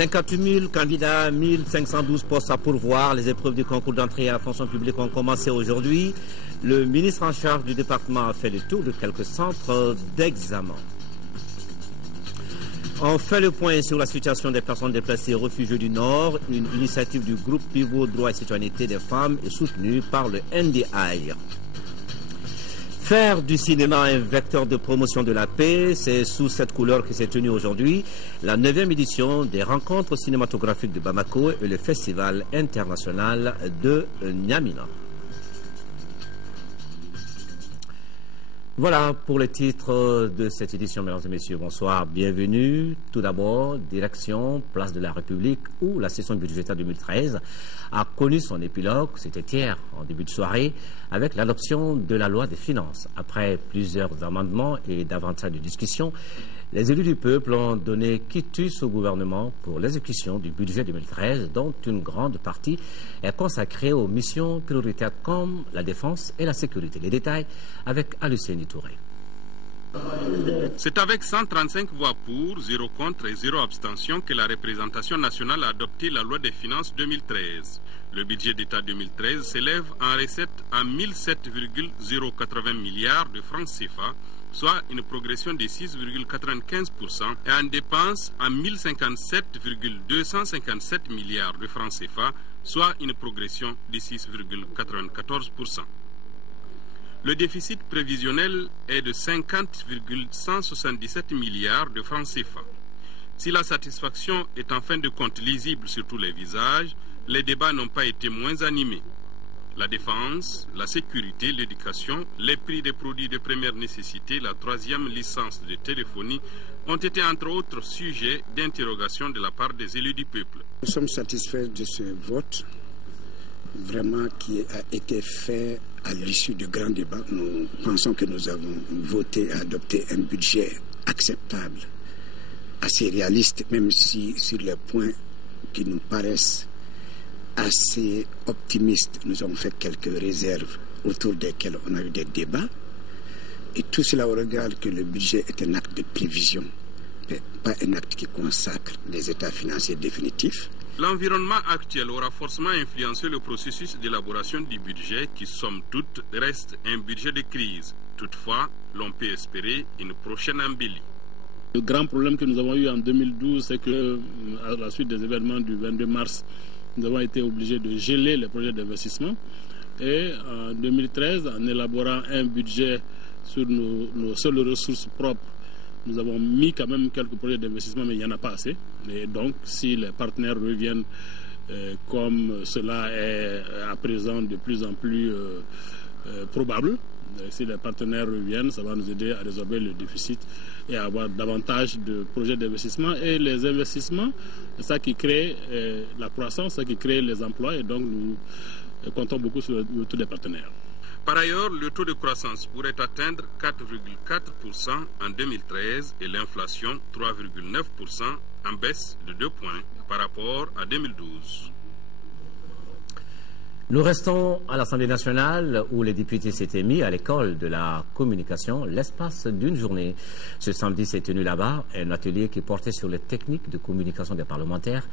58 000 candidats, 1512 postes à pourvoir. Les épreuves du concours d'entrée à la fonction publique ont commencé aujourd'hui. Le ministre en charge du département a fait le tour de quelques centres d'examen. On fait le point sur la situation des personnes déplacées aux réfugiés du Nord. Une initiative du groupe Pivot Droit et Citoyenneté des femmes est soutenue par le NDI. Faire du cinéma un vecteur de promotion de la paix, c'est sous cette couleur que s'est tenue aujourd'hui la 9e édition des rencontres cinématographiques de Bamako et le Festival international de N'Djamena. Voilà pour les titres de cette édition, mesdames et messieurs. Bonsoir, bienvenue. Tout d'abord, direction Place de la République, où la session budgétaire 2013 a connu son épilogue, c'était hier, en début de soirée, avec l'adoption de la loi des finances. Après plusieurs amendements et davantage de discussions, les élus du peuple ont donné quitus au gouvernement pour l'exécution du budget 2013, dont une grande partie est consacrée aux missions prioritaires comme la défense et la sécurité. Les détails avec Alucéni Touré. C'est avec 135 voix pour, 0 contre et 0 abstention que la représentation nationale a adopté la loi des finances 2013. Le budget d'État 2013 s'élève en recettes à 1007,080 milliards de francs CFA, soit une progression de 6,95%, et en dépenses à 1057,257 milliards de francs CFA, soit une progression de 6,94%. Le déficit prévisionnel est de 50,177 milliards de francs CFA. Si la satisfaction est en fin de compte lisible sur tous les visages, les débats n'ont pas été moins animés. La défense, la sécurité, l'éducation, les prix des produits de première nécessité, la 3e licence de téléphonie ont été entre autres sujets d'interrogation de la part des élus du peuple. Nous sommes satisfaits de ce vote, vraiment qui a été fait à l'issue de grands débats. Nous pensons que nous avons voté et adopté un budget acceptable, assez réaliste, même si sur les points qui nous paraissent assez optimistes, nous avons fait quelques réserves autour desquelles on a eu des débats. Et tout cela au regard que le budget est un acte de prévision, mais pas un acte qui consacre les états financiers définitifs. L'environnement actuel aura forcément influencé le processus d'élaboration du budget qui, somme toute, reste un budget de crise. Toutefois, l'on peut espérer une prochaine embellie. Le grand problème que nous avons eu en 2012, c'est que, à la suite des événements du 22 mars, nous avons été obligés de geler les projets d'investissement. Et en 2013, en élaborant un budget sur nos seules ressources propres, nous avons mis quand même quelques projets d'investissement, mais il n'y en a pas assez. Et donc, si les partenaires reviennent comme cela est à présent de plus en plus probable, si les partenaires reviennent, ça va nous aider à résorber le déficit et à avoir davantage de projets d'investissement. Et les investissements, c'est ça qui crée la croissance, ça qui crée les emplois. Et donc, nous comptons beaucoup sur tous les partenaires. Par ailleurs, le taux de croissance pourrait atteindre 4,4% en 2013 et l'inflation 3,9% en baisse de 2 points par rapport à 2012. Nous restons à l'Assemblée nationale où les députés s'étaient mis à l'école de la communication l'espace d'une journée. Ce samedi s'est tenu là-bas un atelier qui portait sur les techniques de communication des parlementaires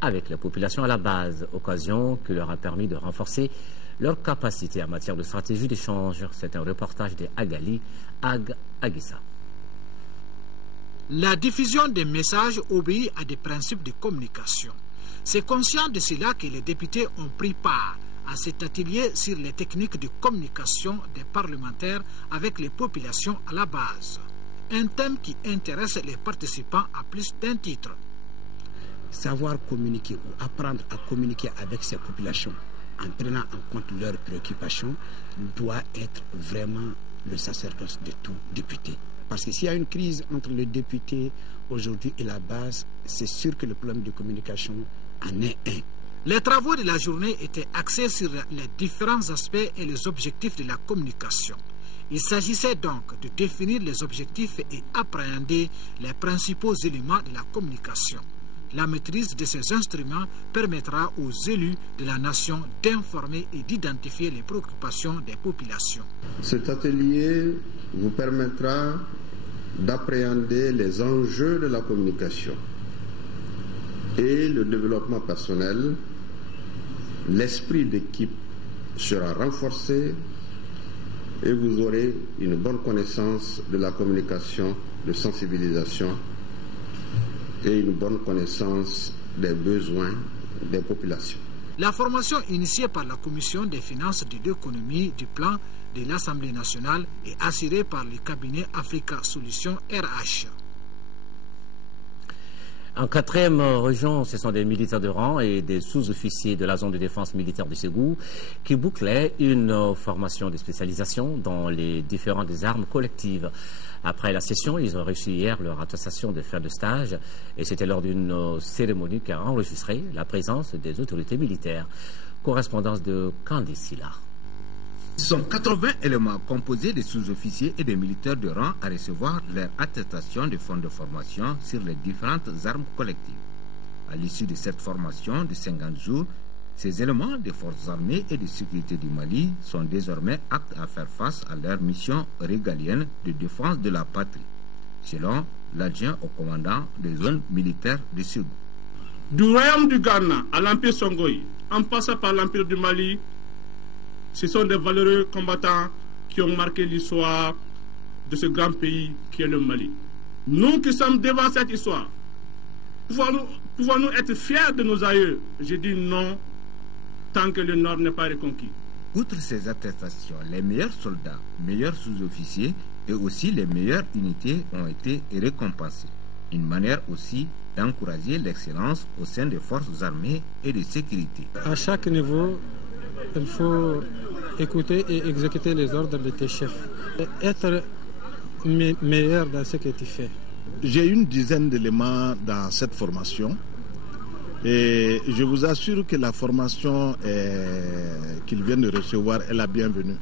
avec la population à la base, occasion qui leur a permis de renforcer leur capacité en matière de stratégie d'échange. C'est un reportage de Agali Aguissa. La diffusion des messages obéit à des principes de communication. C'est conscient de cela que les députés ont pris part à cet atelier sur les techniques de communication des parlementaires avec les populations à la base. Un thème qui intéresse les participants à plus d'un titre. Savoir communiquer ou apprendre à communiquer avec ces populations en prenant en compte leurs préoccupations doit être vraiment le sacerdoce de tout député. Parce que s'il y a une crise entre le député aujourd'hui et la base, c'est sûr que le problème de communication en est un. Les travaux de la journée étaient axés sur les différents aspects et les objectifs de la communication. Il s'agissait donc de définir les objectifs et appréhender les principaux éléments de la communication. La maîtrise de ces instruments permettra aux élus de la nation d'informer et d'identifier les préoccupations des populations. Cet atelier vous permettra d'appréhender les enjeux de la communication et le développement personnel, l'esprit d'équipe sera renforcé et vous aurez une bonne connaissance de la communication, de sensibilisation et une bonne connaissance des besoins des populations. La formation initiée par la Commission des finances de l'économie du plan de l'Assemblée nationale est assurée par le cabinet Africa Solutions RH. En 4e région, ce sont des militaires de rang et des sous-officiers de la zone de défense militaire de Ségou qui bouclaient une formation de spécialisation dans les différentes armes collectives. Après la session, ils ont reçu hier leur attestation de fin de stage et c'était lors d'une cérémonie qui a enregistré la présence des autorités militaires. Correspondance de Candice Silla. Ce sont 80 éléments composés de sous-officiers et de militaires de rang à recevoir leur attestation de fonds de formation sur les différentes armes collectives. À l'issue de cette formation de 50 jours, ces éléments des forces armées et de sécurité du Mali sont désormais aptes à faire face à leur mission régalienne de défense de la patrie, selon l'adjoint au commandant des zones militaires de Ségou. Du royaume du Ghana à l'empire Songhai, en passant par l'empire du Mali, ce sont des valeureux combattants qui ont marqué l'histoire de ce grand pays qui est le Mali. Nous qui sommes devant cette histoire, pouvons-nous être fiers de nos aïeux? Je dis non, tant que le Nord n'est pas reconquis. Outre ces attestations, les meilleurs soldats, meilleurs sous-officiers et aussi les meilleures unités ont été récompensés. Une manière aussi d'encourager l'excellence au sein des forces armées et de sécurité. À chaque niveau, il faut écouter et exécuter les ordres de tes chefs. Et être meilleur dans ce que tu fais. J'ai une dizaine d'éléments dans cette formation. Et je vous assure que la formation qu'ils viennent de recevoir est la bienvenue.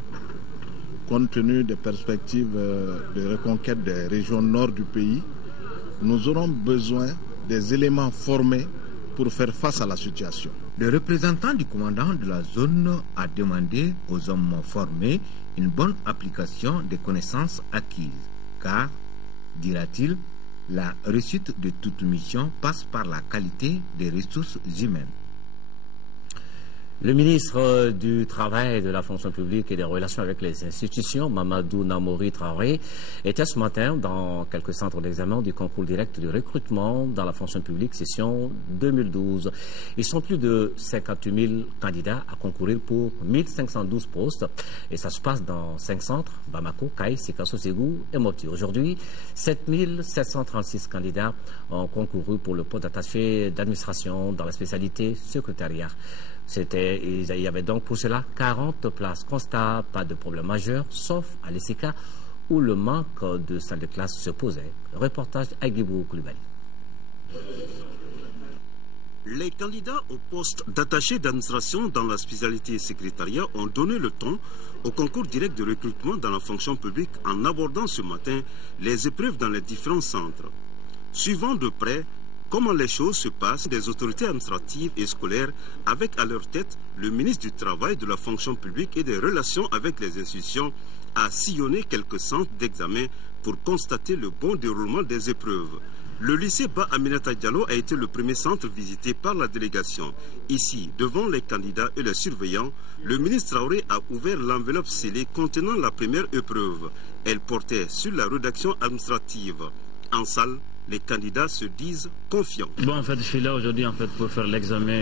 Compte tenu des perspectives de reconquête des régions nord du pays, nous aurons besoin des éléments formés pour faire face à la situation. Le représentant du commandant de la zone a demandé aux hommes formés une bonne application des connaissances acquises, car, dira-t-il, la réussite de toute mission passe par la qualité des ressources humaines. Le ministre du Travail, de la fonction publique et des relations avec les institutions, Mamadou Namori Traoré, était ce matin dans quelques centres d'examen du concours direct de recrutement dans la fonction publique session 2012. Ils sont plus de 58 000 candidats à concourir pour 1512 postes et ça se passe dans 5 centres, Bamako, Kaï, Sikasso, Ségou et Mopti. Aujourd'hui, 7736 candidats ont concouru pour le poste d'attaché d'administration dans la spécialité secrétariat. Il y avait donc pour cela 40 places. Constat, pas de problème majeur, sauf à l'ESIK où le manque de salles de classe se posait. Reportage Aguibou Koulibaly. Les candidats au poste d'attaché d'administration dans la spécialité secrétariat ont donné le ton au concours direct de recrutement dans la fonction publique en abordant ce matin les épreuves dans les différents centres. Suivant de près comment les choses se passent des autorités administratives et scolaires avec à leur tête le ministre du Travail, de la fonction publique et des relations avec les institutions a sillonné quelques centres d'examen pour constater le bon déroulement des épreuves. Le lycée Ba Aminata Diallo a été le premier centre visité par la délégation. Ici, devant les candidats et les surveillants, le ministre Traoré a ouvert l'enveloppe scellée contenant la première épreuve. Elle portait sur la rédaction administrative. En salle, les candidats se disent confiants. Bon, en fait, je suis là aujourd'hui pour faire l'examen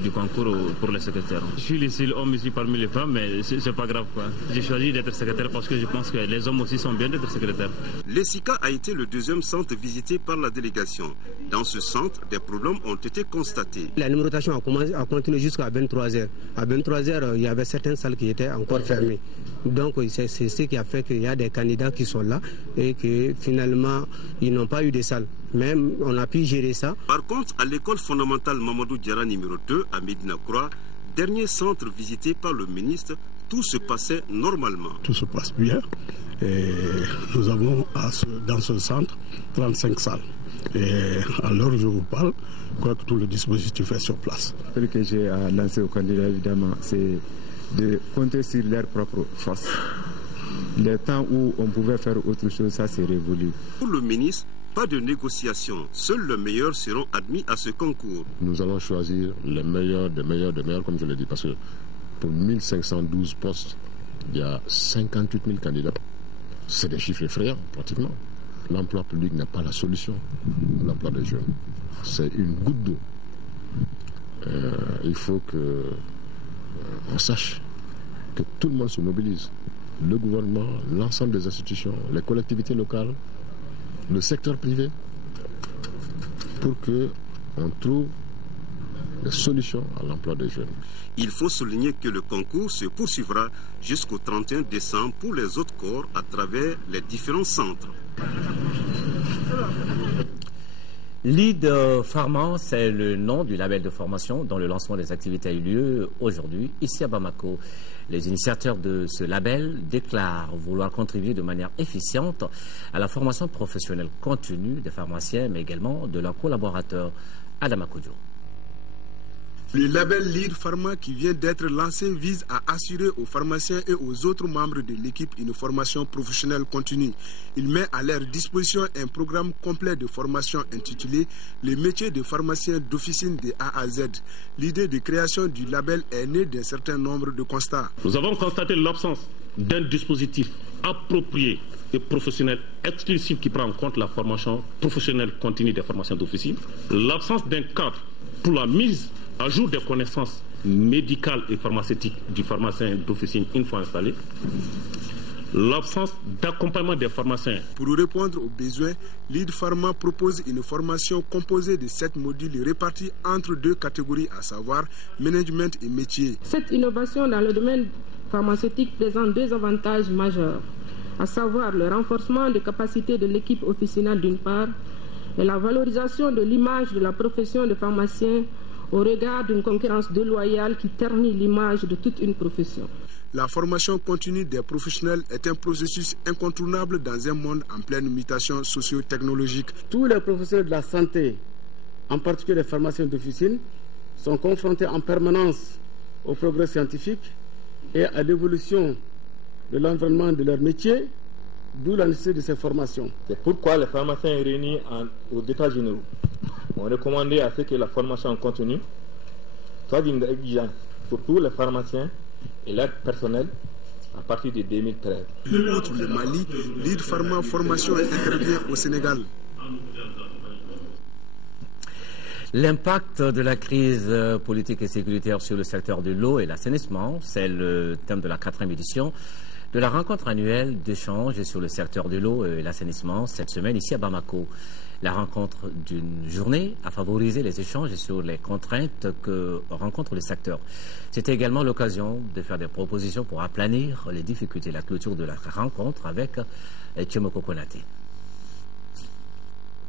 du concours pour les secrétaires. Je suis ici homme ici parmi les femmes, mais c'est pas grave quoi. J'ai choisi d'être secrétaire parce que je pense que les hommes aussi sont bien d'être secrétaires. L'ESIK a été le deuxième centre visité par la délégation. Dans ce centre, des problèmes ont été constatés. La numérotation a continué jusqu'à 23h. À 23h, il y avait certaines salles qui étaient encore fermées. Donc c'est ce qui a fait qu'il y a des candidats qui sont là et que finalement ils n'ont pas eu de salle. Même on a pu gérer ça. Par contre, à l'école fondamentale Mamadou Diarra numéro 2 à Médina Croix, dernier centre visité par le ministre, tout se passait normalement. Tout se passe bien. Et nous avons dans ce centre 35 salles. Et à l'heure où je vous parle, je crois que tout le dispositif est sur place. Ce que j'ai à lancer aux candidats, évidemment, c'est de compter sur leurs propres forces. Les temps où on pouvait faire autre chose, ça c'est révolu. Pour le ministre, pas de négociation. Seuls les meilleurs seront admis à ce concours. Nous allons choisir les meilleurs des meilleurs des meilleurs, comme je l'ai dit, parce que pour 1512 postes, il y a 58 000 candidats. C'est des chiffres effrayants, pratiquement. L'emploi public n'est pas la solution à l'emploi des jeunes. C'est une goutte d'eau. Il faut qu'on sache que tout le monde se mobilise. Le gouvernement, l'ensemble des institutions, les collectivités locales, le secteur privé, pour qu'on trouve des solutions à l'emploi des jeunes. Il faut souligner que le concours se poursuivra jusqu'au 31 décembre pour les autres corps à travers les différents centres. Lead Pharma, c'est le nom du label de formation dont le lancement des activités a eu lieu aujourd'hui ici à Bamako. Les initiateurs de ce label déclarent vouloir contribuer de manière efficiente à la formation professionnelle continue des pharmaciens, mais également de leurs collaborateurs. Adama Kodjo. Le label Lead Pharma qui vient d'être lancé vise à assurer aux pharmaciens et aux autres membres de l'équipe une formation professionnelle continue. Il met à leur disposition un programme complet de formation intitulé « Les métiers de pharmacien d'officine de A à Z ». L'idée de création du label est née d'un certain nombre de constats. Nous avons constaté l'absence d'un dispositif approprié et professionnel exclusif qui prend en compte la formation professionnelle continue des pharmaciens d'officine, l'absence d'un cadre pour la mise à jour des connaissances médicales et pharmaceutiques du pharmacien d'officine une fois installé, l'absence d'accompagnement des pharmaciens. Pour répondre aux besoins, Lead Pharma propose une formation composée de 7 modules répartis entre 2 catégories, à savoir management et métier. Cette innovation dans le domaine pharmaceutique présente 2 avantages majeurs, à savoir le renforcement des capacités de l'équipe officinale d'une part et la valorisation de l'image de la profession de pharmacien au regard d'une concurrence déloyale qui ternit l'image de toute une profession. La formation continue des professionnels est un processus incontournable dans un monde en pleine mutation socio-technologique. Tous les professionnels de la santé, en particulier les pharmaciens d'officine, sont confrontés en permanence au progrès scientifique et à l'évolution de l'environnement de leur métier, d'où la nécessité de ces formations. C'est pourquoi les pharmaciens réunis aux États généraux ont recommandé à ce que la formation continue soit d'une exigence pour tous les pharmaciens et leur personnel à partir de 2013. Outre le Mali, Lead Pharma Formation intervient au Sénégal. L'impact de la crise politique et sécuritaire sur le secteur de l'eau et l'assainissement, c'est le thème de la 4e édition de la rencontre annuelle d'échange sur le secteur de l'eau et l'assainissement cette semaine ici à Bamako. La rencontre d'une journée a favorisé les échanges sur les contraintes que rencontre le secteur. C'était également l'occasion de faire des propositions pour aplanir les difficultés. La clôture de la rencontre avec Tchemoko Konaté.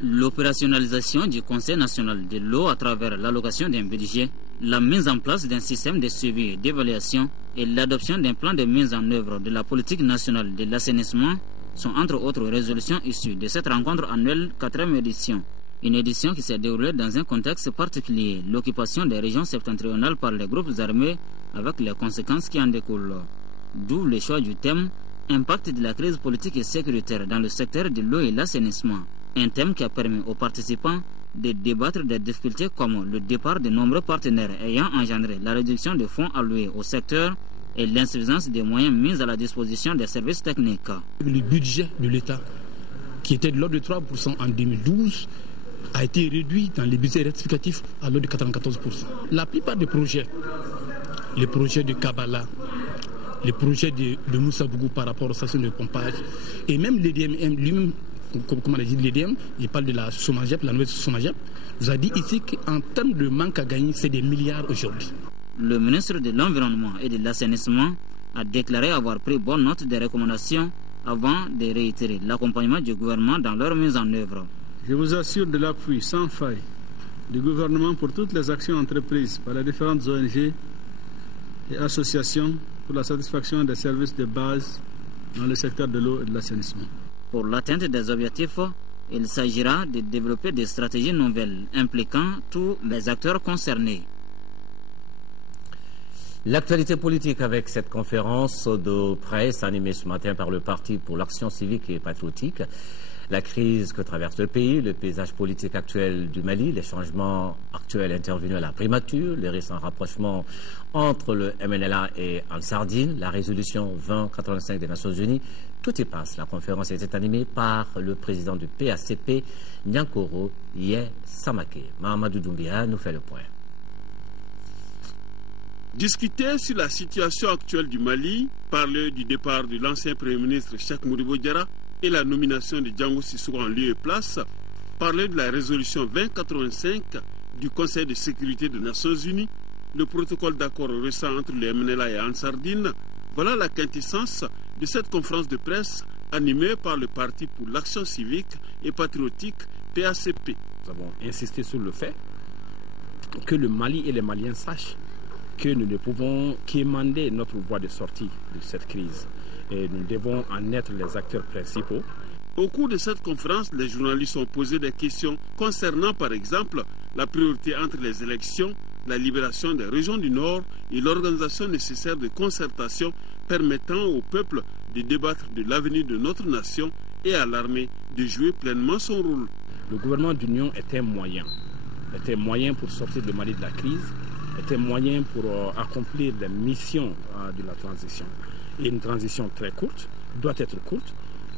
L'opérationnalisation du Conseil national de l'eau à travers l'allocation d'un budget, la mise en place d'un système de suivi et d'évaluation et l'adoption d'un plan de mise en œuvre de la politique nationale de l'assainissement sont entre autres résolutions issues de cette rencontre annuelle 4e édition. Une édition qui s'est déroulée dans un contexte particulier, l'occupation des régions septentrionales par les groupes armés avec les conséquences qui en découlent. D'où le choix du thème « Impact de la crise politique et sécuritaire dans le secteur de l'eau et l'assainissement ». Un thème qui a permis aux participants de débattre des difficultés comme le départ de nombreux partenaires ayant engendré la réduction des fonds alloués au secteur et l'insuffisance des moyens mis à la disposition des services techniques. Le budget de l'État, qui était de l'ordre de 3% en 2012, a été réduit dans les budgets rectificatifs à l'ordre de 94%. La plupart des projets, les projets de Kabbalah, les projets de Moussa Bougou par rapport aux stations de pompage, et même l'EDM lui-même, comme on a dit l'EDM, il parle de la Somagep, la nouvelle Somagep, vous a dit ici qu'en termes de manque à gagner, c'est des milliards aujourd'hui. Le ministre de l'Environnement et de l'Assainissement a déclaré avoir pris bonne note des recommandations avant de réitérer l'accompagnement du gouvernement dans leur mise en œuvre. Je vous assure de l'appui sans faille du gouvernement pour toutes les actions entreprises par les différentes ONG et associations pour la satisfaction des services de base dans le secteur de l'eau et de l'assainissement. Pour l'atteinte des objectifs, il s'agira de développer des stratégies nouvelles impliquant tous les acteurs concernés. L'actualité politique avec cette conférence de presse animée ce matin par le Parti pour l'action civique et patriotique. La crise que traverse le pays, le paysage politique actuel du Mali, les changements actuels intervenus à la primature, les récents rapprochements entre le MNLA et Ansardine, la résolution 2085 des Nations Unies, tout y passe. La conférence était animée par le président du PACP, Nyankoro Yé Samake. Mahamadou Doumbia nous fait le point. Discuter sur la situation actuelle du Mali, parler du départ de l'ancien Premier ministre Cheikh Modibo Diarra et la nomination de Django Sissoko en lieu et place, parler de la résolution 2085 du Conseil de sécurité des Nations Unies, le protocole d'accord récent entre le MNLA et Ansardine, voilà la quintessence de cette conférence de presse animée par le Parti pour l'action civique et patriotique PACP. Nous avons insisté sur le fait que le Mali et les Maliens sachent que nous ne pouvons qu'émander notre voie de sortie de cette crise. Et nous devons en être les acteurs principaux. Au cours de cette conférence, les journalistes ont posé des questions concernant par exemple la priorité entre les élections, la libération des régions du Nord et l'organisation nécessaire de concertation permettant au peuple de débattre de l'avenir de notre nation et à l'armée de jouer pleinement son rôle. Le gouvernement d'union était moyen pour sortir le Mali de la crise, était moyen pour accomplir les missions de la transition. Et une transition très courte, doit être courte,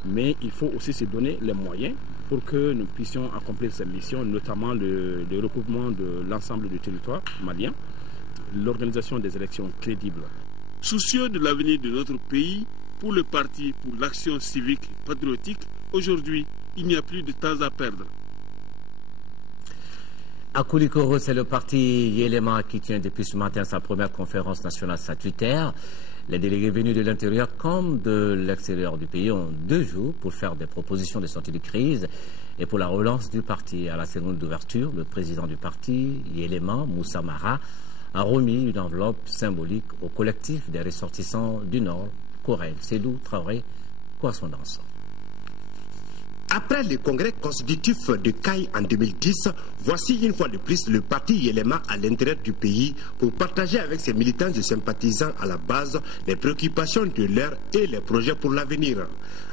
mais il faut aussi se donner les moyens pour que nous puissions accomplir ces missions, notamment le recouvrement de l'ensemble du territoire malien, l'organisation des élections crédibles. Soucieux de l'avenir de notre pays, pour le Parti pour l'action civique et patriotique, aujourd'hui, il n'y a plus de temps à perdre. À Koulikoro, c'est le parti Yélema qui tient depuis ce matin sa première conférence nationale statutaire. Les délégués venus de l'intérieur comme de l'extérieur du pays ont 2 jours pour faire des propositions de sortie de crise et pour la relance du parti. À la cérémonie d'ouverture, le président du parti, Yélema Moussa Mara, a remis une enveloppe symbolique au collectif des ressortissants du Nord, Corel. Sédou Traoré, correspondance. Après le congrès constitutif de Caille en 2010, voici une fois de plus le parti Yélema à l'intérieur du pays pour partager avec ses militants et sympathisants à la base les préoccupations de l'heure et les projets pour l'avenir.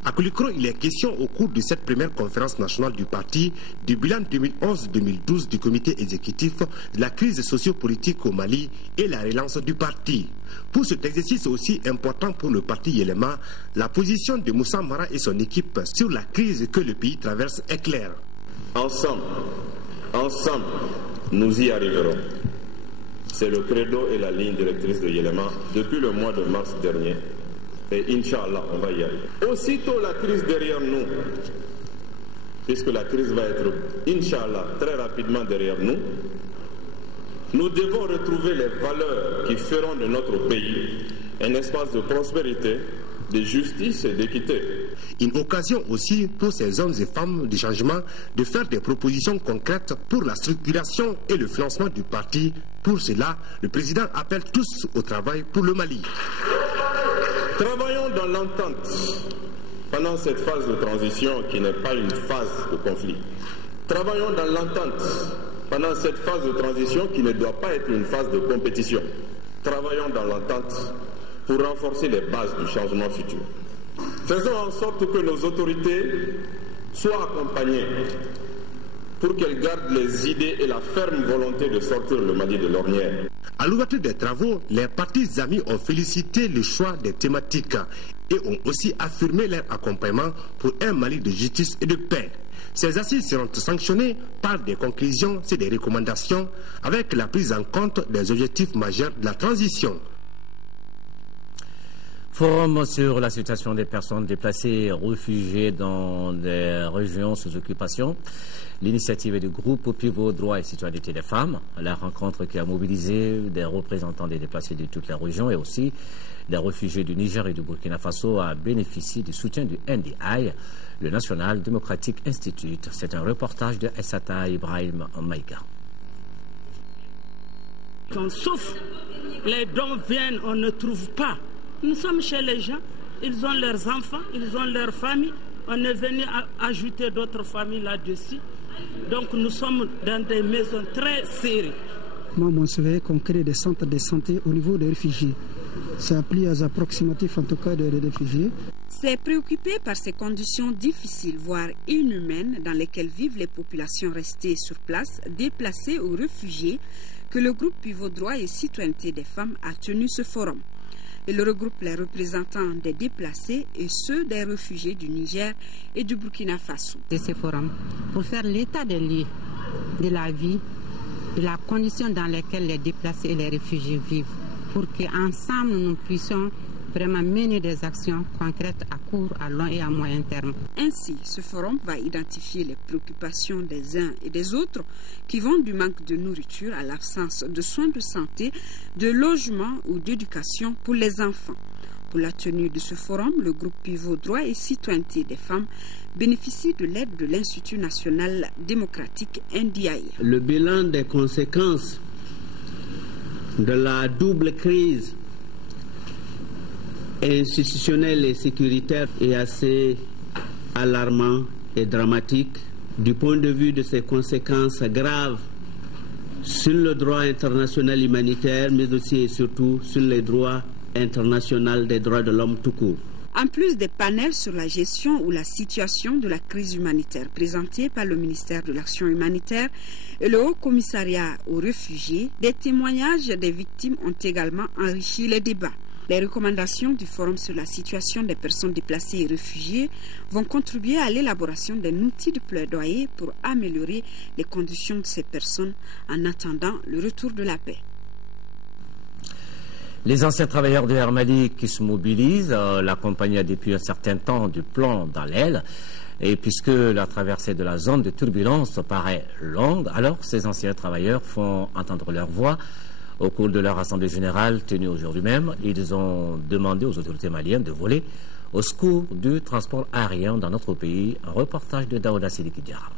À Koulikoro, il est question au cours de cette première conférence nationale du parti du bilan 2011-2012 du comité exécutif de la crise socio-politique au Mali et la relance du parti. Pour cet exercice aussi important pour le parti Yélema, la position de Moussa Mara et son équipe sur la crise que le pays traverse est claire. Ensemble, nous y arriverons. C'est le credo et la ligne directrice de Yélema depuis le mois de mars dernier. Et Inch'Allah, on va y arriver. Aussitôt la crise derrière nous, puisque la crise va être, Inch'Allah, très rapidement derrière nous, nous devons retrouver les valeurs qui feront de notre pays un espace de prospérité, de justice et d'équité. Une occasion aussi pour ces hommes et femmes du changement de faire des propositions concrètes pour la structuration et le financement du parti. Pour cela, le président appelle tous au travail pour le Mali. Travaillons dans l'entente pendant cette phase de transition qui n'est pas une phase de conflit. Travaillons dans l'entente pendant cette phase de transition qui ne doit pas être une phase de compétition. Travaillons dans l'entente pour renforcer les bases du changement futur. Faisons en sorte que nos autorités soient accompagnées pour qu'elles gardent les idées et la ferme volonté de sortir le Mali de l'ornière. À l'ouverture des travaux, les partis amis ont félicité le choix des thématiques et ont aussi affirmé leur accompagnement pour un Mali de justice et de paix. Ces assises seront sanctionnées par des conclusions et des recommandations avec la prise en compte des objectifs majeurs de la transition. Forum sur la situation des personnes déplacées et réfugiées dans des régions sous occupation. L'initiative est du groupe Pivot Droit et Citoyenneté des femmes. La rencontre qui a mobilisé des représentants des déplacés de toutes les régions et aussi des réfugiés du Niger et du Burkina Faso a bénéficié du soutien du NDI, le National Democratic Institute. C'est un reportage de Essata Ibrahim Maïga. Quand sauf les dons viennent, on ne trouve pas. Nous sommes chez les gens, ils ont leurs enfants, ils ont leurs familles. On est venu ajouter d'autres familles là-dessus. Donc nous sommes dans des maisons très serrées. Moi, mon souhait est qu'on crée des centres de santé au niveau des réfugiés. Ça plus approximatif en tout cas des réfugiés. C'est préoccupé par ces conditions difficiles, voire inhumaines, dans lesquelles vivent les populations restées sur place, déplacées ou réfugiées, que le groupe Pivot Droit et Citoyenneté des femmes a tenu ce forum. Il regroupe les représentants des déplacés et ceux des réfugiés du Niger et du Burkina Faso. De ce forum, pour faire l'état des lieux de la vie, de la condition dans laquelle les déplacés et les réfugiés vivent, pour qu'ensemble nous puissions vraiment mener des actions concrètes à court, à long et à moyen terme. Ainsi, ce forum va identifier les préoccupations des uns et des autres qui vont du manque de nourriture à l'absence de soins de santé, de logement ou d'éducation pour les enfants. Pour la tenue de ce forum, le groupe Pivot Droit et Citoyenneté des femmes bénéficie de l'aide de l'Institut national démocratique NDI. Le bilan des conséquences de la double crise institutionnelle et sécuritaire est assez alarmant et dramatique du point de vue de ses conséquences graves sur le droit international humanitaire, mais aussi et surtout sur les droits internationaux des droits de l'homme tout court. En plus des panels sur la gestion ou la situation de la crise humanitaire présentés par le ministère de l'Action humanitaire et le Haut Commissariat aux réfugiés, des témoignages des victimes ont également enrichi les débats. Les recommandations du Forum sur la situation des personnes déplacées et réfugiées vont contribuer à l'élaboration d'un outil de plaidoyer pour améliorer les conditions de ces personnes en attendant le retour de la paix. Les anciens travailleurs de Air Mali qui se mobilisent, la compagnie a depuis un certain temps du plomb dans l'aile. Et puisque la traversée de la zone de turbulence paraît longue, alors ces anciens travailleurs font entendre leur voix. Au cours de leur assemblée générale tenue aujourd'hui même, ils ont demandé aux autorités maliennes de voler au secours du transport aérien dans notre pays. Un reportage de Daouda Sidiki Diarra.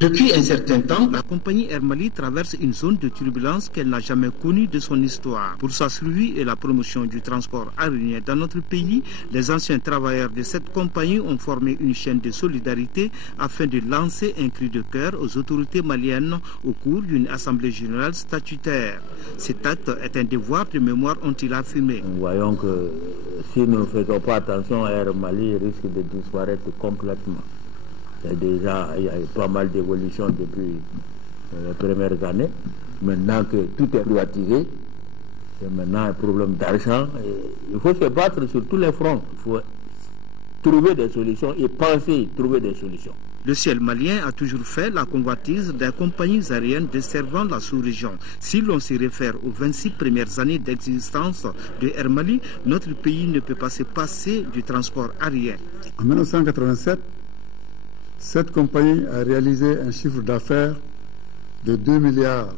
Depuis un certain temps, la compagnie Air Mali traverse une zone de turbulence qu'elle n'a jamais connue de son histoire. Pour sa survie et la promotion du transport aérien dans notre pays, les anciens travailleurs de cette compagnie ont formé une chaîne de solidarité afin de lancer un cri de cœur aux autorités maliennes au cours d'une assemblée générale statutaire. Cet acte est un devoir de mémoire, ont-ils affirmé. Nous voyons que si nous ne faisons pas attention, Air Mali risque de disparaître complètement. Il y a eu pas mal d'évolutions depuis les premières années. Maintenant que tout est privatisé, c'est maintenant un problème d'argent. Il faut se battre sur tous les fronts. Il faut trouver des solutions et penser trouver des solutions. Le ciel malien a toujours fait la convoitise des compagnies aériennes desservant la sous-région. Si l'on se réfère aux 26 premières années d'existence de Air Mali, notre pays ne peut pas se passer du transport aérien. En 1987, cette compagnie a réalisé un chiffre d'affaires de 2 milliards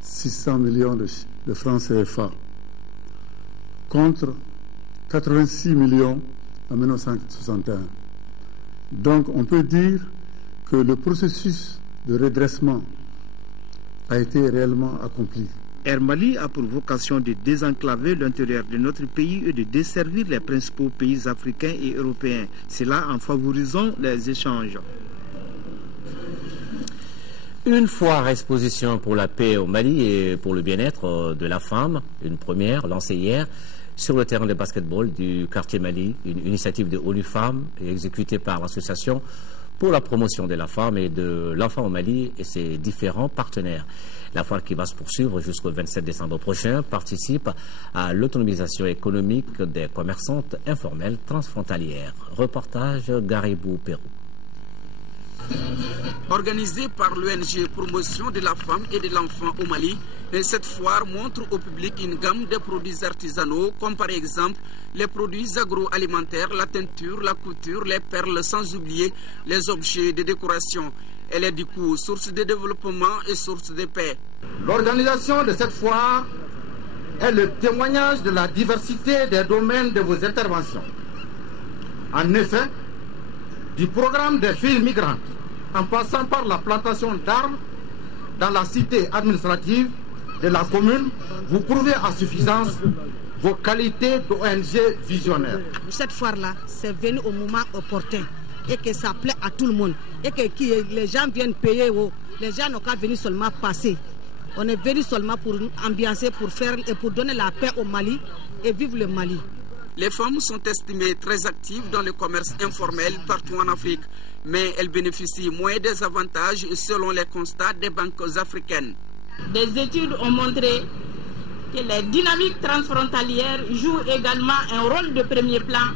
600 millions de francs CFA contre 86 millions en 1961. Donc on peut dire que le processus de redressement a été réellement accompli. Air Mali a pour vocation de désenclaver l'intérieur de notre pays et de desservir les principaux pays africains et européens. Cela en favorisant les échanges. Une foire exposition pour la paix au Mali et pour le bien-être de la femme, une première lancée hier sur le terrain de basketball du quartier Mali, une initiative de ONU Femmes exécutée par l'association pour la promotion de la femme et de l'enfant au Mali et ses différents partenaires. La foire qui va se poursuivre jusqu'au 27 décembre prochain participe à l'autonomisation économique des commerçantes informelles transfrontalières. Reportage Garibou, Pérou. Organisée par l'ONG Promotion de la femme et de l'enfant au Mali, cette foire montre au public une gamme de produits artisanaux comme par exemple les produits agroalimentaires, la teinture, la couture, les perles, sans oublier les objets de décoration. Elle est du coup source de développement et source de paix. L'organisation de cette foire est le témoignage de la diversité des domaines de vos interventions. En effet, du programme des filles migrantes, en passant par la plantation d'arbres dans la cité administrative de la commune, vous prouvez à suffisance vos qualités d'ONG visionnaire. Cette foire-là, c'est venu au moment opportun et que ça plaît à tout le monde et que les gens viennent payer, les gens n'ont qu'à venir seulement passer. On est venu seulement pour ambiancer, pour donner la paix au Mali et vivre le Mali. Les femmes sont estimées très actives dans le commerce informel partout en Afrique, mais elles bénéficient moins des avantages selon les constats des banques africaines. Des études ont montré que les dynamiques transfrontalières jouent également un rôle de premier plan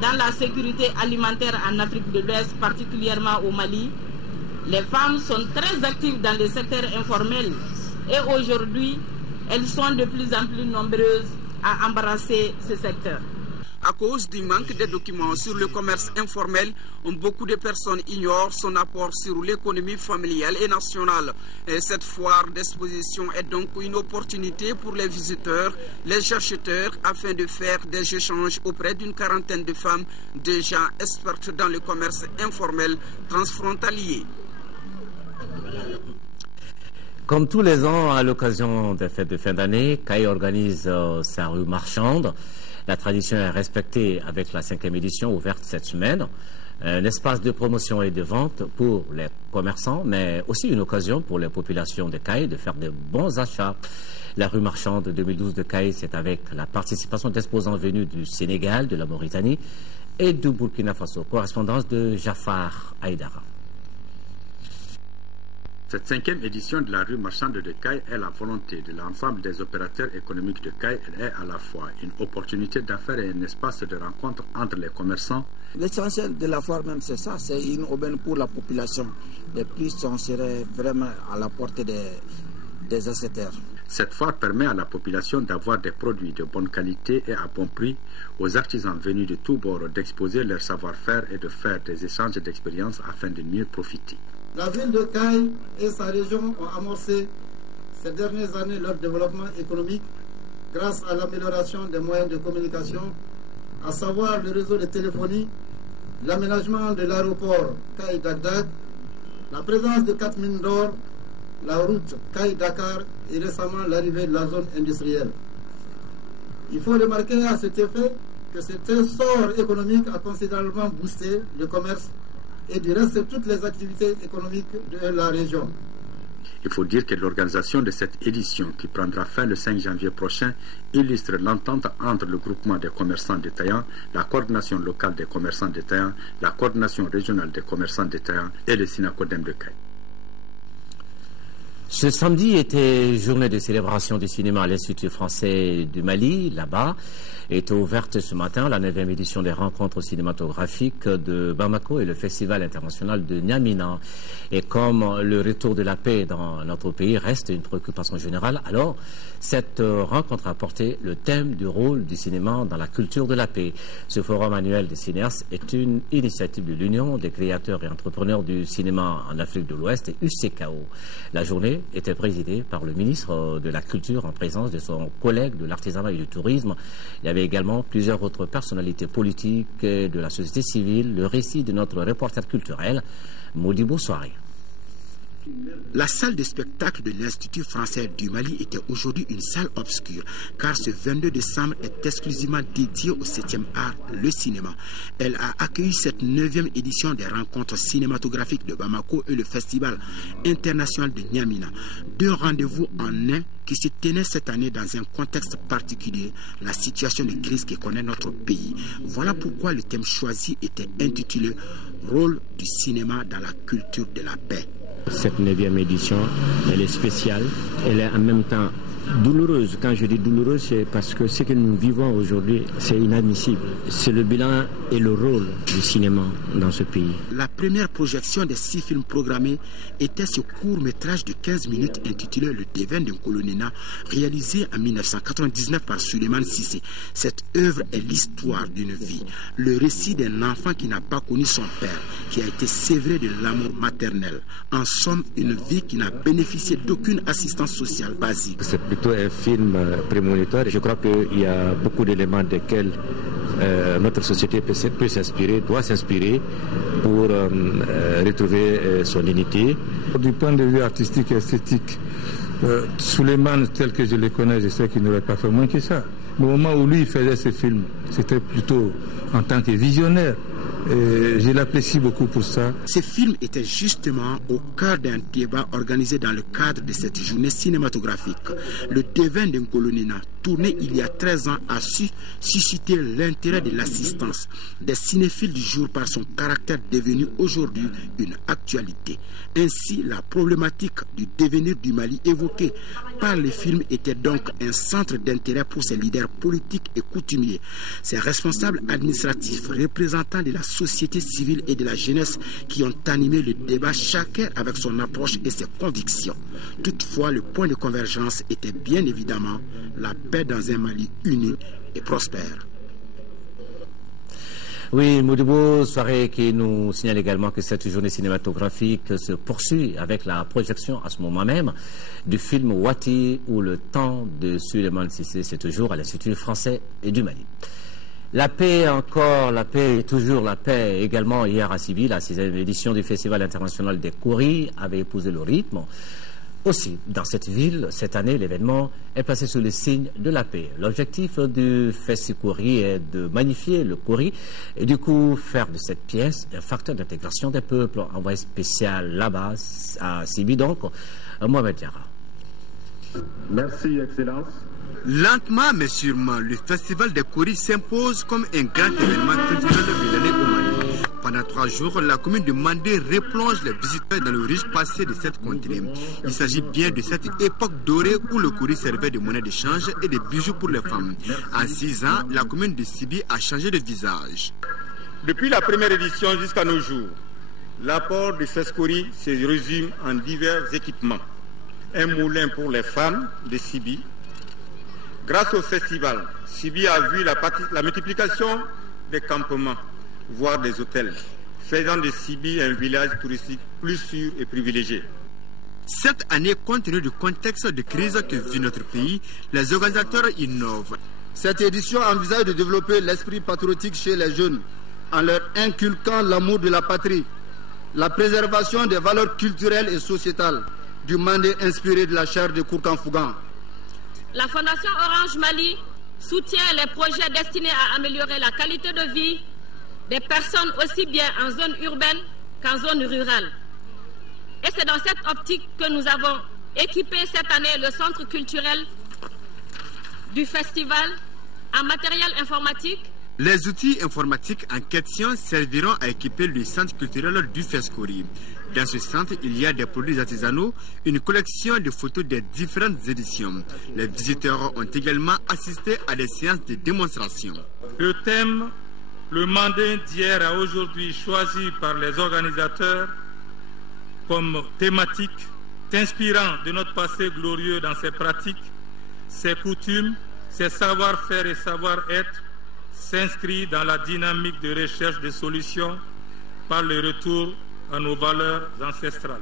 dans la sécurité alimentaire en Afrique de l'Ouest, particulièrement au Mali. Les femmes sont très actives dans le secteur informel et aujourd'hui, elles sont de plus en plus nombreuses à embrasser ce secteur. À cause du manque de documents sur le commerce informel, beaucoup de personnes ignorent son apport sur l'économie familiale et nationale. Et cette foire d'exposition est donc une opportunité pour les visiteurs, les acheteurs, afin de faire des échanges auprès d'une quarantaine de femmes déjà expertes dans le commerce informel transfrontalier. Comme tous les ans, à l'occasion des fêtes de fin d'année, CAI organise sa rue marchande. La tradition est respectée avec la 5e édition ouverte cette semaine. Un espace de promotion et de vente pour les commerçants, mais aussi une occasion pour les populations de CAI de faire de bons achats. La rue marchande 2012 de CAI, c'est avec la participation d'exposants venus du Sénégal, de la Mauritanie et du Burkina Faso. Correspondance de Jafar Aïdara. Cette 5e édition de la rue marchande de CAI est la volonté de l'ensemble des opérateurs économiques de CAI. Elle est à la fois une opportunité d'affaires et un espace de rencontre entre les commerçants. L'essentiel de la foire même, c'est ça, c'est une aubaine pour la population. Les prix seraient vraiment à la portée des acheteurs. Cette foire permet à la population d'avoir des produits de bonne qualité et à bon prix, aux artisans venus de tous bords d'exposer leur savoir-faire et de faire des échanges d'expériences afin de mieux profiter. La ville de CAI et sa région ont amorcé ces dernières années leur développement économique grâce à l'amélioration des moyens de communication, à savoir le réseau de téléphonie, l'aménagement de l'aéroport CAI-Dagdag, la présence de 4 mines d'or, la route CAI-Dakar et récemment l'arrivée de la zone industrielle. Il faut remarquer à cet effet que cet essor économique a considérablement boosté le commerce et du reste toutes les activités économiques de la région. Il faut dire que l'organisation de cette édition, qui prendra fin le 5 janvier prochain, illustre l'entente entre le groupement des commerçants détaillants, la coordination locale des commerçants détaillants, la coordination régionale des commerçants détaillants et le Sinacodem de CAI. Ce samedi était journée de célébration du cinéma à l'Institut français du Mali, là-bas. Était ouverte ce matin la 9e édition des rencontres cinématographiques de Bamako et le Festival international de N'Djamena. Et comme le retour de la paix dans notre pays reste une préoccupation générale, alors cette rencontre a porté le thème du rôle du cinéma dans la culture de la paix. Ce forum annuel des cinéastes est une initiative de l'Union des créateurs et entrepreneurs du cinéma en Afrique de l'Ouest, UCKO. La journée était présidée par le ministre de la Culture en présence de son collègue de l'artisanat et du tourisme. Il y avait également plusieurs autres personnalités politiques et de la société civile. Le récit de notre reporter culturel, Modibo Soare. La salle de spectacle de l'Institut français du Mali était aujourd'hui une salle obscure, car ce 22 décembre est exclusivement dédié au 7e art, le cinéma. Elle a accueilli cette 9e édition des rencontres cinématographiques de Bamako et le Festival international de N'Djamena. 2 rendez-vous en un qui se tenaient cette année dans un contexte particulier, la situation de crise que connaît notre pays. Voilà pourquoi le thème choisi était intitulé « Rôle du cinéma dans la culture de la paix ». Cette 9e édition, elle est spéciale, elle est en même temps douloureuse. Quand je dis douloureuse, c'est parce que ce que nous vivons aujourd'hui, c'est inadmissible. C'est le bilan et le rôle du cinéma dans ce pays. La première projection des 6 films programmés était ce court-métrage de 15 minutes intitulé Le Devin d'un colonina, réalisé en 1999 par Suleiman Sissé. Cette œuvre est l'histoire d'une vie, le récit d'un enfant qui n'a pas connu son père, qui a été sévré de l'amour maternel. En somme, une vie qui n'a bénéficié d'aucune assistance sociale basique. C'est plutôt un film prémonitoire. Je crois qu'il y a beaucoup d'éléments desquels notre société peut s'inspirer, doit s'inspirer pour retrouver son unité. Du point de vue artistique et esthétique, Suleiman, tel que je le connais, je sais qu'il n'aurait pas fait moins que ça. Au moment où lui faisait ce film, c'était plutôt en tant que visionnaire. Je l'apprécie beaucoup pour ça. Ce film était justement au cœur d'un débat organisé dans le cadre de cette journée cinématographique. Le devin de Nkolonina, tourné il y a 13 ans, a su susciter l'intérêt de l'assistance des cinéphiles du jour par son caractère devenu aujourd'hui une actualité. Ainsi, la problématique du devenir du Mali évoquée par le film était donc un centre d'intérêt pour ses leaders politiques et coutumiers, ses responsables administratifs, représentants de la société civile et de la jeunesse qui ont animé le débat, chacun avec son approche et ses convictions. Toutefois, le point de convergence était bien évidemment la paix dans un Mali uni et prospère. Oui, Modibo, soirée qui nous signale également que cette journée cinématographique se poursuit avec la projection à ce moment même du film Wati ou le temps de Suleiman Cissé, c'est toujours à l'Institut français et du Mali. La paix encore, la paix et toujours la paix également hier à Sibi, la 6e édition du Festival international des Kouris avait épousé le rythme. Aussi, dans cette ville, cette année, l'événement est placé sous le signe de la paix. L'objectif du Festi-Kouri est de magnifier le Kouri et du coup faire de cette pièce un facteur d'intégration des peuples. Envoyé spécial là-bas à Sibi, donc, Mohamed Diarra. Merci, Excellence. Lentement mais sûrement, le Festival des Kouris s'impose comme un grand événement culturel de l'année au Mali. Pendant 3 jours, la commune de Mandé replonge les visiteurs dans le riche passé de cette contrée. Il s'agit bien de cette époque dorée où le Kouri servait de monnaie d'échange et de bijoux pour les femmes. En 6 ans, la commune de Sibi a changé de visage. Depuis la première édition jusqu'à nos jours, l'apport de Festi-Kouri se résume en divers équipements. Un moulin pour les femmes de Sibi. Grâce au festival, Sibi a vu la multiplication des campements, voire des hôtels, faisant de Sibi un village touristique plus sûr et privilégié. Cette année, compte tenu du contexte de crise que vit notre pays, les organisateurs innovent. Cette édition envisage de développer l'esprit patriotique chez les jeunes en leur inculquant l'amour de la patrie, la préservation des valeurs culturelles et sociétales du Mandé inspiré de la chair de Kourkan Fougan. La Fondation Orange Mali soutient les projets destinés à améliorer la qualité de vie des personnes aussi bien en zone urbaine qu'en zone rurale. Et c'est dans cette optique que nous avons équipé cette année le centre culturel du festival en matériel informatique. Les outils informatiques en question serviront à équiper le centre culturel du Festi-Kouri. Dans ce centre, il y a des produits artisanaux, une collection de photos des différentes éditions. Les visiteurs ont également assisté à des séances de démonstration. Le thème, le Mandé d'hier à aujourd'hui choisi par les organisateurs comme thématique, t'inspirant de notre passé glorieux dans ses pratiques, ses coutumes, ses savoir-faire et savoir-être, s'inscrit dans la dynamique de recherche de solutions par le retour à nos valeurs ancestrales.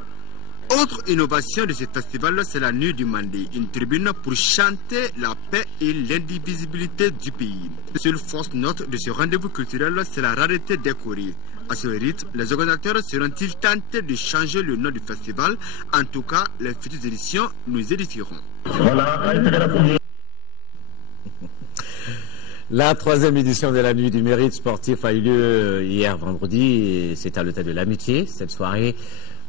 Autre innovation de ce festival, c'est la nuit du Mandé, une tribune pour chanter la paix et l'indivisibilité du pays. La seule fausse note de ce rendez-vous culturel, c'est la rareté des Kouris. À ce rythme, les organisateurs seront-ils tentés de changer le nom du festival? En tout cas, les futures éditions nous édifieront. La 3e édition de la Nuit du Mérite sportif a eu lieu hier vendredi. C'est à l'hôtel de l'Amitié. Cette soirée,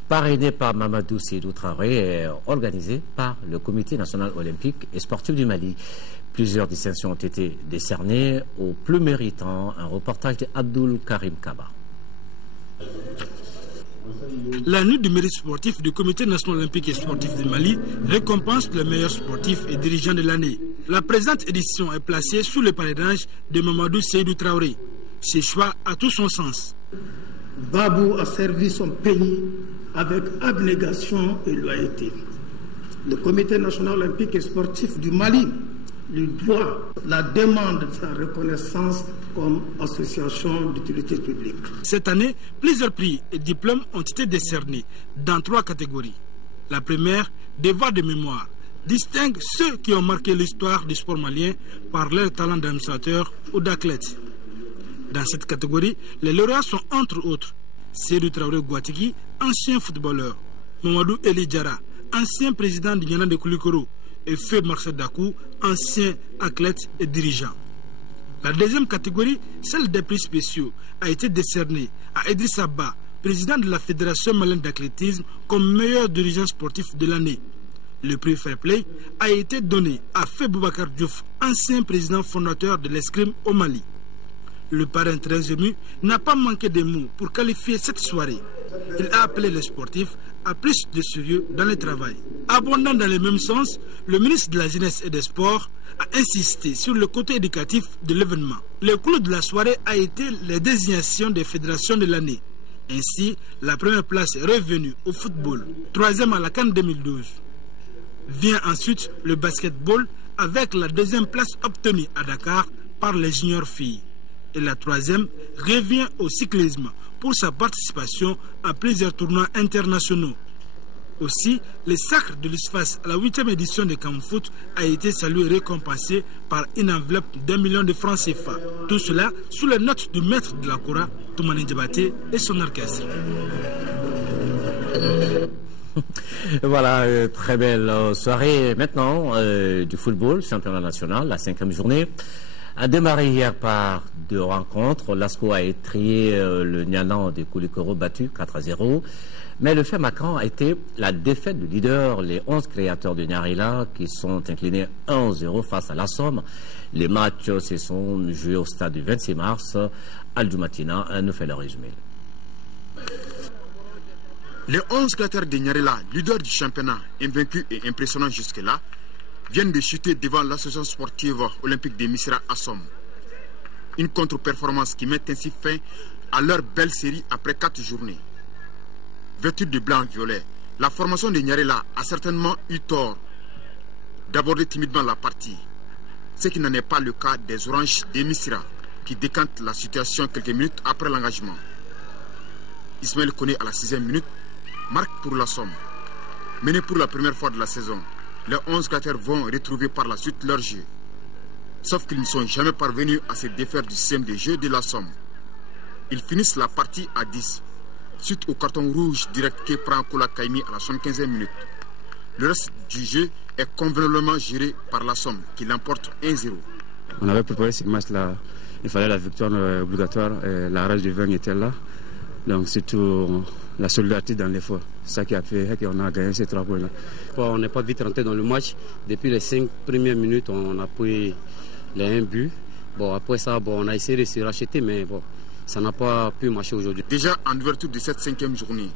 parrainée par Mamadou Seydou Traoré, est organisée par le Comité national olympique et sportif du Mali. Plusieurs distinctions ont été décernées aux plus méritants. Un reportage de Abdoul Karim Kaba. La nuit du mérite sportif du Comité national olympique et sportif du Mali récompense les meilleurs sportifs et dirigeants de l'année. La présente édition est placée sous le parrainage de Mamadou Seydou Traoré. Ce choix a tout son sens. Babou a servi son pays avec abnégation et loyauté. Le Comité national olympique et sportif du Mali lui doit la demande de sa reconnaissance comme association d'utilité publique. Cette année, plusieurs prix et diplômes ont été décernés dans 3 catégories. La première, devoir de mémoire, distingue ceux qui ont marqué l'histoire du sport malien par leur talent d'administrateur ou d'athlète. Dans cette catégorie, les lauréats sont entre autres Seydou Traoré Gouatigi, ancien footballeur, Mamadou Eli Diarra, ancien président du Ghana de Koulikoro, et Feu Marcel Dakou, ancien athlète et dirigeant. La deuxième catégorie, celle des prix spéciaux, a été décernée à Idriss Abba, président de la Fédération malienne d'athlétisme, comme meilleur dirigeant sportif de l'année. Le prix Fair Play a été donné à Feu Boubacar Diouf, ancien président fondateur de l'escrime au Mali. Le parrain très ému n'a pas manqué de mots pour qualifier cette soirée. Il a appelé les sportifs à plus de sérieux dans le travail. Abondant dans le même sens, le ministre de la Jeunesse et des Sports a insisté sur le côté éducatif de l'événement. Le clou de la soirée a été les désignations des fédérations de l'année. Ainsi, la première place est revenue au football, troisième à la CAN 2012. Vient ensuite le basketball avec la deuxième place obtenue à Dakar par les juniors filles. Et la troisième revient au cyclisme pour sa participation à plusieurs tournois internationaux. Aussi, le sacre de l'USFAS à la 8e édition de Camfoot a été salué et récompensé par une enveloppe d'1 million de francs CFA. Tout cela sous les notes du maître de la Kora, Toumani Diabaté et son orchestre. Voilà, très belle soirée. Maintenant, du football, championnat national, la 5e journée, a démarré hier par 2 rencontres. L'ASCO a étrié le Nianan de Koulikoro battu 4-0. Mais le fait marquant a été la défaite du leader, les 11 créateurs de Nyarila, qui sont inclinés 1-0 face à la Somme. Les matchs se sont joués au stade du 26 mars. Al-Jumatina nous fait le résumé. Les 11 créateurs de Nyarila, leader du championnat, invaincus et impressionnants jusque-là, viennent de chuter devant l'association sportive olympique de Missira à Somme. Une contre-performance qui met ainsi fin à leur belle série après 4 journées. Vêtue de blanc-violet, la formation de Nyarila a certainement eu tort d'aborder timidement la partie, ce qui n'en est pas le cas des Oranges de Missira, qui décantent la situation quelques minutes après l'engagement. Ismaël Koné à la 6e minute marque pour la Somme. Mené pour la première fois de la saison, les 11 créateurs vont retrouver par la suite leur jeu. Sauf qu'ils ne sont jamais parvenus à se défaire du système de jeu de la Somme. Ils finissent la partie à 10, suite au carton rouge direct que prend Kola Kaimi à la 75e minute. Le reste du jeu est convenablement géré par la Somme, qui l'emporte 1-0. On avait préparé ce match-là, il fallait la victoire obligatoire, et la rage de vaincre était là. Donc surtout la solidarité dans l'effort, c'est ça qui a fait qu'on a gagné ces 3 points-là. On n'est pas vite rentré dans le match. Depuis les 5 premières minutes, on a pris les 1 but. Bon, après ça, on a essayé de se racheter, mais bon, ça n'a pas pu marcher aujourd'hui. Déjà en ouverture de cette 5e journée,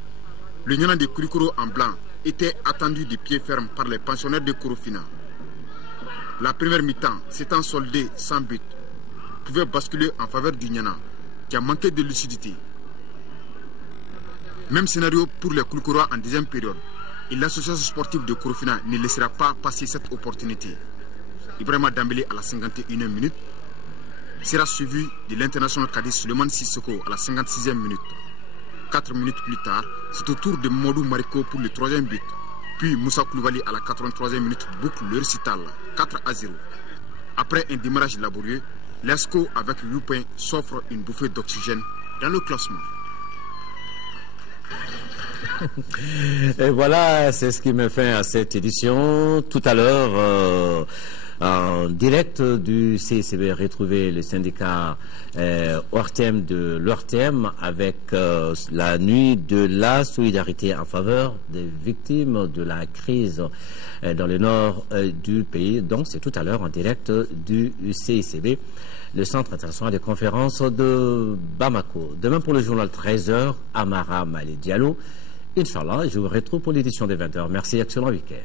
le Nianan de Koulikoro en blanc était attendu de pied ferme par les pensionnaires de Korofina. La première mi-temps, s'étant soldée sans but, pouvait basculer en faveur du Nianan, qui a manqué de lucidité. Même scénario pour les Koulikorois en 2e période. Et l'association sportive de Korofina ne laissera pas passer cette opportunité. Ibrahima Dambélé à la 51e minute sera suivi de l'international Kadi Suleiman Sissoko à la 56e minute. 4 minutes plus tard, c'est au tour de Modou Mariko pour le 3e but. Puis Moussa Koulibaly à la 83e minute boucle le récital 4-0. Après un démarrage laborieux, l'ASCO avec Loupin s'offre une bouffée d'oxygène dans le classement. Et voilà, c'est ce qui met fin à cette édition. Tout à l'heure, en direct du CICB, retrouver le syndicat ORTM de l'ORTM avec la nuit de la solidarité en faveur des victimes de la crise dans le nord du pays. Donc c'est tout à l'heure en direct du CICB, le Centre international de conférences de Bamako. Demain pour le journal 13h, Amara Malé Diallo. Inch'Allah, je vous retrouve pour l'édition des 20h. Merci, excellent week-end.